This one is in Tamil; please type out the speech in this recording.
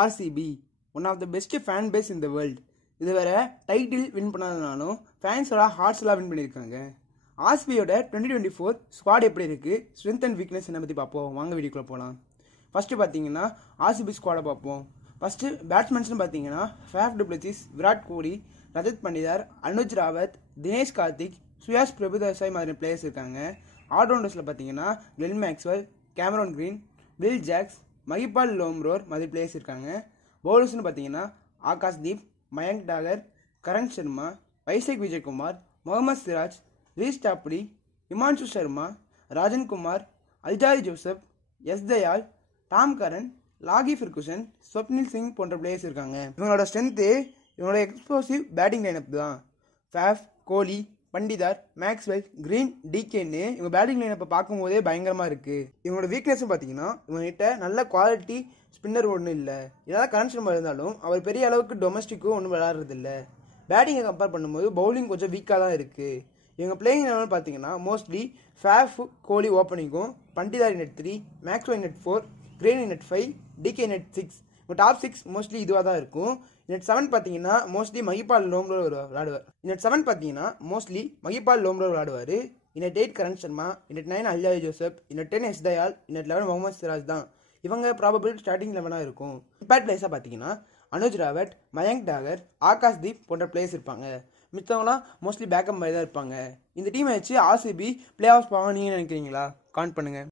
RCB one of the best fan base in the world. இதுவரை டைட்டில் வின் பண்ணாதனாலும் ஃபேன்ஸோட ஹார்ட்ஸ்லாம் வின் பண்ணியிருக்காங்க. ஆர்சிபியோட 2024 ஸ்குவாட் எப்படி இருக்குது, ஸ்ட்ரென்த் அண்ட் வீக்னஸ் என்ன பற்றி பார்ப்போம். வாங்க வீடியோக்குள்ளே போகலாம். ஃபஸ்ட்டு பார்த்தீங்கன்னா ஆர்சிபி ஸ்குவாடை பார்ப்போம். ஃபஸ்ட்டு பேட்ஸ்மேன்ஸ்னு பார்த்தீங்கன்னா Faf du Plessis, Virat Kohli, Rajat Patidar, Anuj Rawat, Dinesh Karthik, Suyash Prabhudessai மாதிரி பிளேயர்ஸ் இருக்காங்க. ஆல்ரவுண்டர்ஸில் பார்த்தீங்கன்னா Glenn Maxwell, Cameron Green, Will Jacks, Mahipal Lomror மாதிரி பிளேயர்ஸ் இருக்காங்க. பவுலர்ஸ்னு பார்த்தீங்கன்னா Akashdeep, Mayank Dagar, Karn Sharma, Vyshak Vijaykumar, Mohammed Siraj, Reece Topley, Himanshu Sharma, Rajan Kumar, Alzarri Joseph, S Dayal, Tom Curran, Lockie Ferguson, Swapnil Singh போன்ற பிளேயர்ஸ் இருக்காங்க. இவங்களோட ஸ்ட்ரென்த்து இவங்களோட எக்ஸ்ப்ளோசிவ் பேட்டிங் லைனப் தான். ஃபேஃப், கோலி, பண்டிதார், மேக்ஸ்வெல், கிரீன், டிகேன்னு இவங்க பேட்டிங் லைனப்பை பார்க்கும்போதே பயங்கரமாக இருக்குது. இவங்களோட வீக்னஸ்னு பார்த்தீங்கன்னா இவங்ககிட்ட நல்ல குவாலிட்டி ஸ்பின்னர் ஒன்றும் இல்லை. ஏதாவது கரண் சர்மா இருந்தாலும் அவர் பெரிய அளவுக்கு டொமஸ்டிக்கும் ஒன்றும் விளையாடுறதில்ல. பேட்டிங்கை கம்பேர் பண்ணும்போது பவுலிங் கொஞ்சம் வீக்காக தான் இருக்குது. இவங்க பிளேயிங் லெவல் பார்த்தீங்கன்னா மோஸ்ட்லி ஃபேஃப், கோலி ஓப்பனிங்கும், பண்டிதார் நெட் 3, மேக்ஸ்வெல் நெட் 4, கிரீன் நெட் 5, டிகே நெட் 6. இப்போ டாப் 6 மோஸ்ட்லி இதுவாக தான் இருக்கும். நெட் 7 பார்த்தீங்கன்னா மோஸ்ட்லி மஹிபால் லோம்ரோர் விளையாடுவார். நெட் 7 பார்த்தீங்கன்னா மோஸ்ட்லி மஹிபால் லோம்ரோர் விளையாடுவார். நெட் 8 கரண் சர்மா, நெட் 9 அல்ஜாரி ஜோசப், நெட் 10 எஸ் தயால், நெட் 11 முகமது சிராஜ் தான். இவங்க ப்ராபபிள் ஸ்டார்டிங் லெவனாக இருக்கும். இம்பேக்ட் பிளேஸாக பார்த்தீங்கன்னா அனுஜ் ராவத், மயங்க் டாகர், ஆகாஷ்தீப் போன்ற பிளேயர்ஸ் இருப்பாங்க. மித்தவங்களாம் மோஸ்ட்லி பேக்கப் மாதிரி தான் இருப்பாங்க. இந்த டீமை வச்சு ஆர்சிபி பிளே ஆஃப் போவாங்க நீங்கள் நினைக்கிறீங்களா? கான் பண்ணுங்கள்.